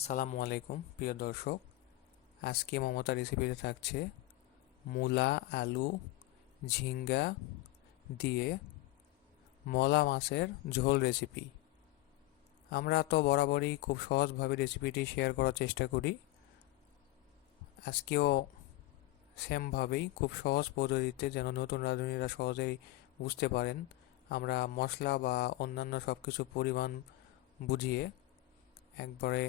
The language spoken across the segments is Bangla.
আসসালামু আলাইকুম, প্রিয় দর্শক। আজকে মমতা রেসিপিতে থাকছে মূলা, আলু, ঝিঙ্গা দিয়ে মলা মাছের ঝোল রেসিপি আমরা তো বরাবরই খুব সহজভাবে রেসিপিটি শেয়ার করার চেষ্টা করি। আজকেও সেমভাবেই খুব সহজ পদ্ধতিতে যেন নতুন রাঁধুনিরা সহজেই বুঝতে পারেন আমরা মশলা বা অন্যান্য সব কিছু পরিমাণ বুঝিয়ে একবারে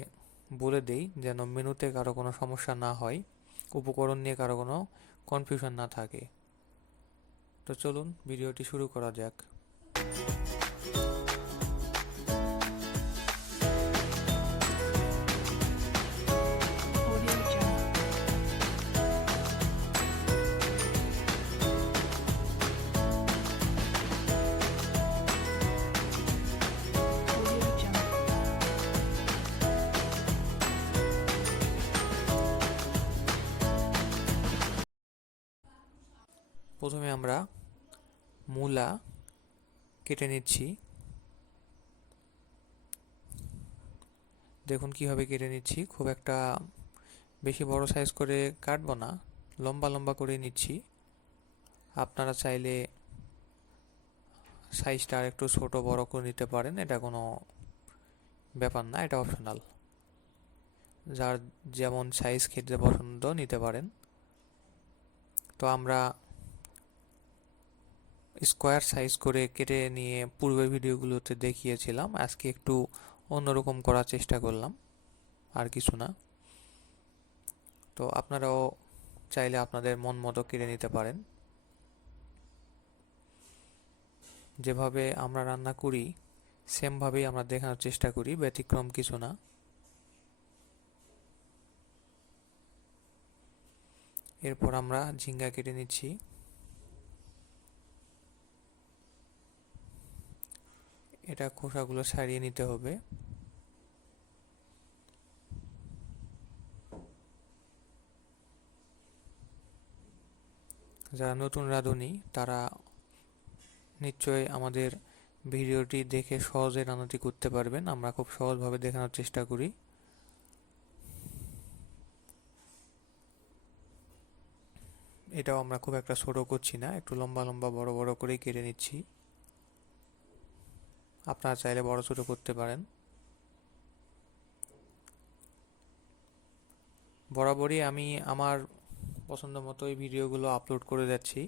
বলে দেই যেন মেনুতে কারও কোনো সমস্যা না হয়, উপকরণ নিয়ে কারও কোনো কনফিউশন না থাকে। তো চলুন, ভিডিওটি শুরু করা যাক। প্রথমে আমরা মূলা কেটে নিচ্ছি। দেখুন কীভাবে কেটে নিচ্ছি। খুব একটা বেশি বড় সাইজ করে কাটবো না, লম্বা লম্বা করে নিচ্ছি। আপনারা চাইলে সাইজটা আর একটু ছোট বড় করে নিতে পারেন, এটা কোনো ব্যাপার না, এটা অপশনাল যার যেমন সাইজ খেতে পছন্দ নিতে পারেন। তো আমরা স্কোয়ার সাইজ করে কেটে নিয়ে পূর্বের ভিডিওগুলোতে দেখিয়েছিলাম। আজকে একটু অন্যরকম করার চেষ্টা করলাম, আর কিছু না। তো আপনারাও চাইলে আপনাদের মন মতো কেটে নিতে পারেন। যেভাবে আমরা রান্না করি, সেমভাবেই আমরা দেখানোর চেষ্টা করি, ব্যতিক্রম কিছু না। এরপর আমরা ঝিঙ্গা কেটে নিচ্ছি। এটা খোসাগুলো ছাড়িয়ে নিতে হবে। যারা নতুন রাঁধুনি, তারা নিশ্চয়ই আমাদের ভিডিওটি দেখে সহজে রান্নাটি করতে পারবেন। আমরা খুব সহজভাবে দেখানোর চেষ্টা করি। এটাও আমরা খুব একটা ছোটো করছি না, একটু লম্বা লম্বা বড় বড় করেই কেটে নিচ্ছি। আপনারা চাইলে বড় ছোট করতে পারেন। বরাবরই আমি আমার পছন্দ মতো এই ভিডিওগুলো আপলোড করে যাচ্ছি।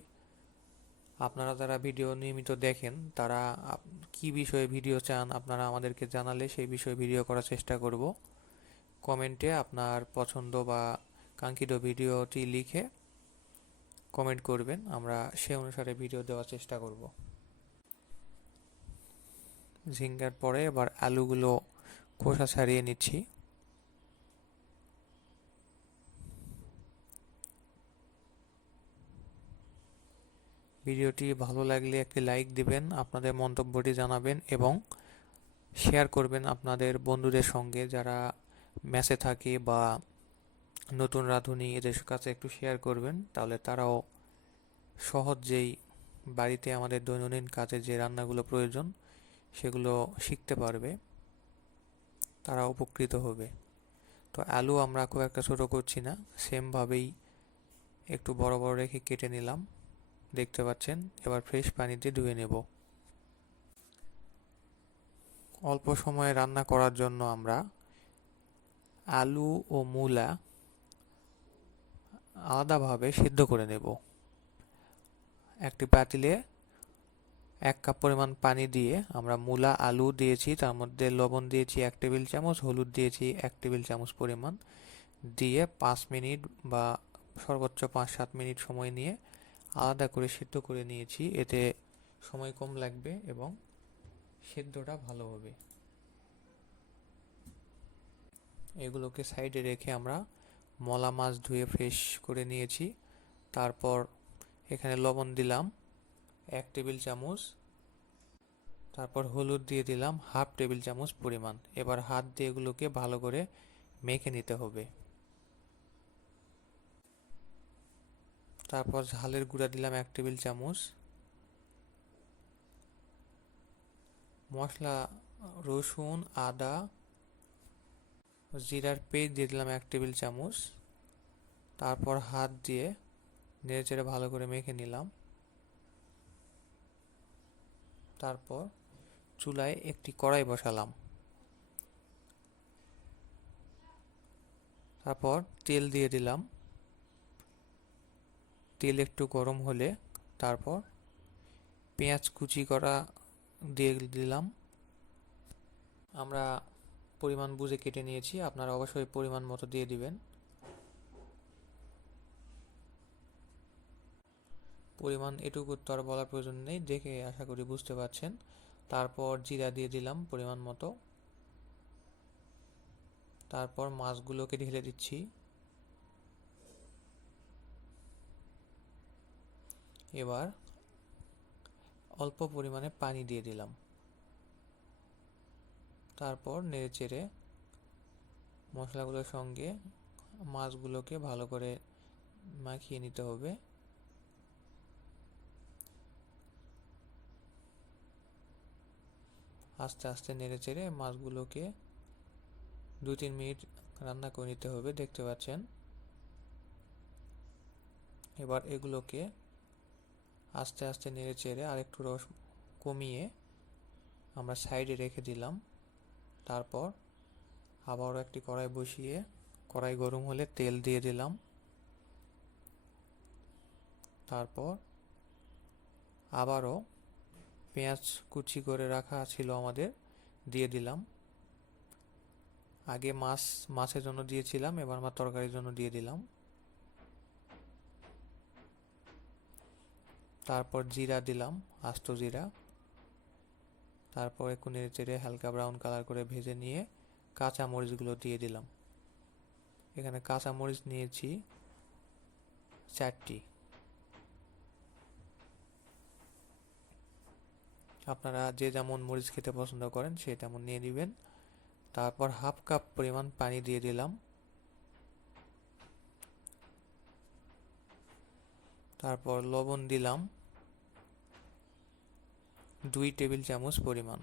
আপনারা যারা ভিডিও নিয়মিত দেখেন, তারা কি বিষয়ে ভিডিও চান আপনারা আমাদেরকে জানালে সেই বিষয়ে ভিডিও করার চেষ্টা করব। কমেন্টে আপনার পছন্দ বা কাঙ্ক্ষিত ভিডিওটি লিখে কমেন্ট করবেন, আমরা সে অনুসারে ভিডিও দেওয়ার চেষ্টা করব। ঝিঙ্গার পরে এবার আলুগুলো খোসা ছাড়িয়ে নিচ্ছি। ভিডিওটি ভালো লাগলে একটি লাইক দিবেন, আপনাদের মন্তব্যটি জানাবেন এবং শেয়ার করবেন আপনাদের বন্ধুদের সঙ্গে যারা ম্যাচে থাকে বা নতুন রাঁধুনি এদের কাছে একটু শেয়ার করবেন, তাহলে তারাও সহজেই বাড়িতে আমাদের দৈনন্দিন কাজে যে রান্নাগুলো প্রয়োজন সেগুলো শিখতে পারবে, তারা উপকৃত হবে। তো আলু আমরা খুব একটা ছোটো করছি না সেমভাবেই একটু বড় বড় রেখে কেটে নিলাম। দেখতে পাচ্ছেন, এবার ফ্রেশ পানিতে ধুয়ে নেব। অল্প সময়ে রান্না করার জন্য আমরা আলু ও মূলা আলাদাভাবে সিদ্ধ করে নেব। একটি পাতিলে এক কাপ পরিমাণ পানি দিয়ে আমরা মূলা, আলু দিয়েছি, তার মধ্যে লবণ দিয়েছি এক টেবিল চামচ, হলুদ দিয়েছি এক টেবিল চামচ পরিমাণ। দিয়ে পাঁচ মিনিট বা সর্বোচ্চ পাঁচ সাত মিনিট সময় নিয়ে আলাদা করে সিদ্ধ করে নিয়েছি। এতে সময় কম লাগবে এবং সেদ্ধটা ভালো হবে। এগুলোকে সাইডে রেখে আমরা মলা মাছ ধুয়ে ফ্রেশ করে নিয়েছি। তারপর এখানে লবণ দিলাম। এক টেবিল চামচ। তারপর হলুদ দিয়ে দিলাম হাফ টেবিল চামচ পরিমাণ। এবার হাত দিয়ে এগুলোকে ভালো করে মেখে নিতে হবে। তারপর ঝালের গুঁড়া দিলাম এক টেবিল চামচ। মশলা, রসুন, আদা, জিরার পেস্ট দিয়ে দিলাম এক টেবিল চামচ। তারপর হাত দিয়ে নেড়েচেড়ে ভালো করে মেখে নিলাম। তারপর চুলায় একটি কড়াই বসালাম। তারপর তেল দিয়ে দিলাম। তেল একটু গরম হলে তারপর পেঁয়াজ কুচি করা দিয়ে দিলাম। আমরা পরিমাণ বুঝে কেটে নিয়েছি, আপনারা অবশ্যই পরিমাণ মতো দিয়ে দিবেন। পরিমাণ এটুকু তো আর বলার প্রয়োজন নেই, দেখে আশা করি বুঝতে পারছেন। তারপর জিরা দিয়ে দিলাম পরিমাণ মতো। তারপর মাছগুলোকে ঢেলে দিচ্ছি। এবার অল্প পরিমাণে পানি দিয়ে দিলাম। তারপর নেড়েচেড়ে মশলাগুলোর সঙ্গে মাছগুলোকে ভালো করে মাখিয়ে নিতে হবে। আস্তে আস্তে নেড়েচেড়ে মাছগুলোকে দু তিন মিনিট রান্না করে নিতে হবে, দেখতে পাচ্ছেন। এবার এগুলোকে আস্তে আস্তে নেড়ে চেড়ে আরেকটু রস কমিয়ে আমরা সাইডে রেখে দিলাম। তারপর আবারও একটি কড়াই বসিয়ে কড়াই গরম হলে তেল দিয়ে দিলাম। তারপর আবারও পেঁয়াজ কুচি করে রাখা ছিল আমাদের, দিয়ে দিলাম। আগে মাছ, মাছের জন্য দিয়েছিলাম, এবার আমার তরকারির জন্য দিয়ে দিলাম। তারপর জিরা দিলাম, আস্ত জিরা। তারপর নেড়ে চেড়ে হালকা ব্রাউন কালার করে ভেজে নিয়ে কাঁচা মরিচগুলো দিয়ে দিলাম। এখানে কাঁচা মরিচ নিয়েছি চারটি। আপনারা যে যেমন মরিচ খেতে পছন্দ করেন, সে তেমন নিয়ে নেবেন। তারপর হাফ কাপ পরিমাণ পানি দিয়ে দিলাম। তারপর লবণ দিলাম। দুই টেবিল চামচ পরিমাণ।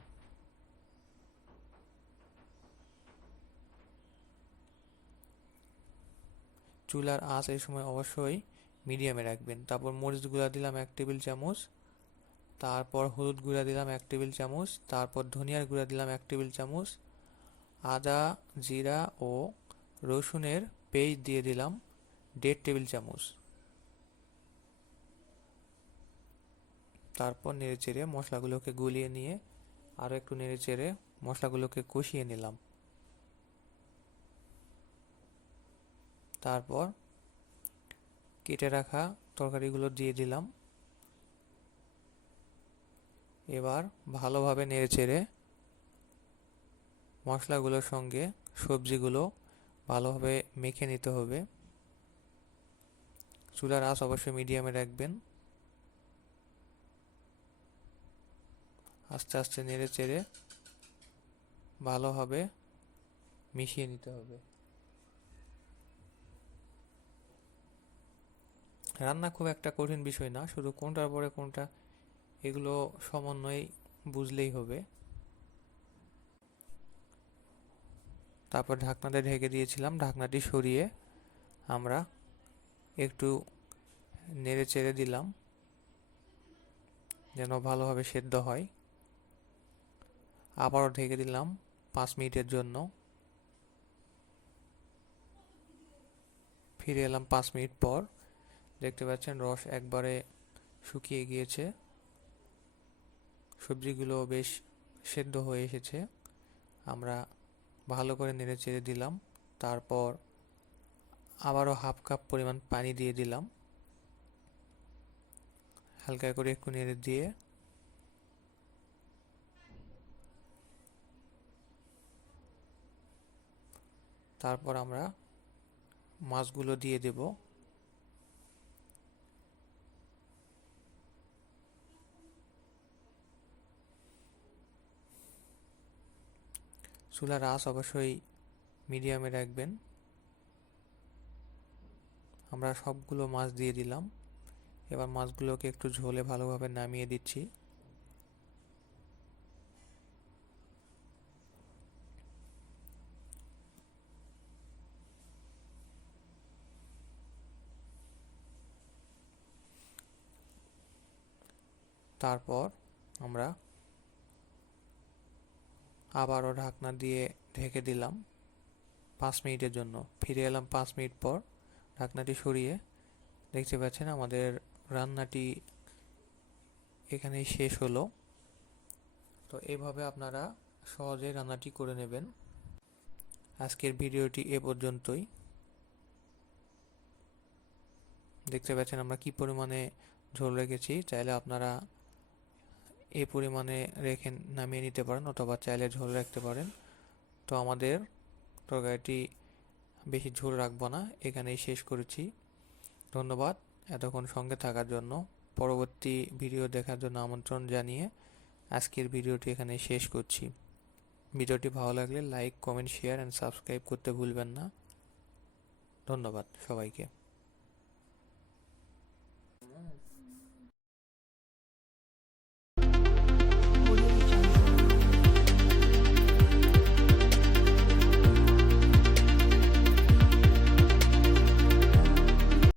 চুলার আঁচ এই সময় অবশ্যই মিডিয়ামে রাখবেন। তারপর মরিচ গুঁড়া দিলাম এক টেবিল চামচ। তারপর হলুদ গুঁড়া দিলাম এক টেবিল চামচ, তারপর ধনিয়ার গুঁড়া দিলাম এক টেবিল চামচ, আদা, জিরা ও রসুনের পেস্ট দিয়ে দিলাম দেড় টেবিল চামচ। তারপর নেড়ে চেড়ে মশলাগুলোকে গুলিয়ে নিয়ে আরও একটু নেড়ে চেড়ে মশলাগুলোকে কষিয়ে নিলাম। তারপর কেটে রাখা তরকারিগুলো দিয়ে দিলাম। এবার ভালোভাবে নেড়ে চেড়ে মশলাগুলোর সঙ্গে সবজিগুলো ভালোভাবে মেখে নিতে হবে। চুলার আঁচ অবশ্যই মিডিয়ামে রাখবেন। আস্তে আস্তে নেড়ে চেড়ে ভালোভাবে মিশিয়ে নিতে হবে। রান্না খুব একটা কঠিন বিষয় না, শুধু কোনটার পরে কোনটা এগুলো সমন্বয় বুঝলেই হবে। তারপর ঢাকনাতে ঢেকে দিয়েছিলাম, ঢাকনাটি সরিয়ে আমরা একটু নেড়ে চেড়ে দিলাম, যেন ভালোভাবে সেদ্ধ হয়। আবারও ঢেকে দিলাম পাঁচ মিনিটের জন্য। ফিরে এলাম পাঁচ মিনিট পর। দেখতে পাচ্ছেন রস একবারে শুকিয়ে গিয়েছে। সবজিগুলো বেশ সেদ্ধ হয়ে এসেছে। আমরা ভালো করে নেড়ে চেড়ে দিলাম। তারপর আবারও হাফ কাপ পরিমাণ পানি দিয়ে দিলাম। হালকা করে একটু নেড়ে দিয়ে তারপর আমরা মাছগুলো দিয়ে দেব। চুলার আঁচ অবশ্যই মিডিয়ামে রাখবেন। আমরা সবগুলো মাছ দিয়ে দিলাম। এবার মাছগুলোকে একটু ঝোলে ভালোভাবে নামিয়ে দিচ্ছি। তারপর আমরা আবারও ঢাকনা দিয়ে ঢেকে দিলাম পাঁচ মিনিটের জন্য। ফিরে এলাম পাঁচ মিনিট পর ঢাকনাটি সরিয়ে। দেখতে পাচ্ছেন আমাদের রান্নাটি এখানেই শেষ হলো। তো এইভাবে আপনারা সহজে রান্নাটি করে নেবেন। আজকের ভিডিওটি এ পর্যন্তই। দেখতে পাচ্ছেন আমরা কি পরিমাণে ঝোল রেখেছি, চাইলে আপনারা এই পরিমাণে রেখে নামিয়ে নিতে পারেন অথবা চাইলে ঝোল রাখতে পারেন। তো আমাদের তরকারিটি বেশি ঝোল রাখব না, এখানেই শেষ করেছি। ধন্যবাদ এতক্ষণ সঙ্গে থাকার জন্য। পরবর্তী ভিডিও দেখার জন্য আমন্ত্রণ জানিয়ে আজকের ভিডিওটি এখানে শেষ করছি। ভিডিওটি ভালো লাগলে like, comment, share and subscribe করতে ভুলবেন না। ধন্যবাদ সবাইকে।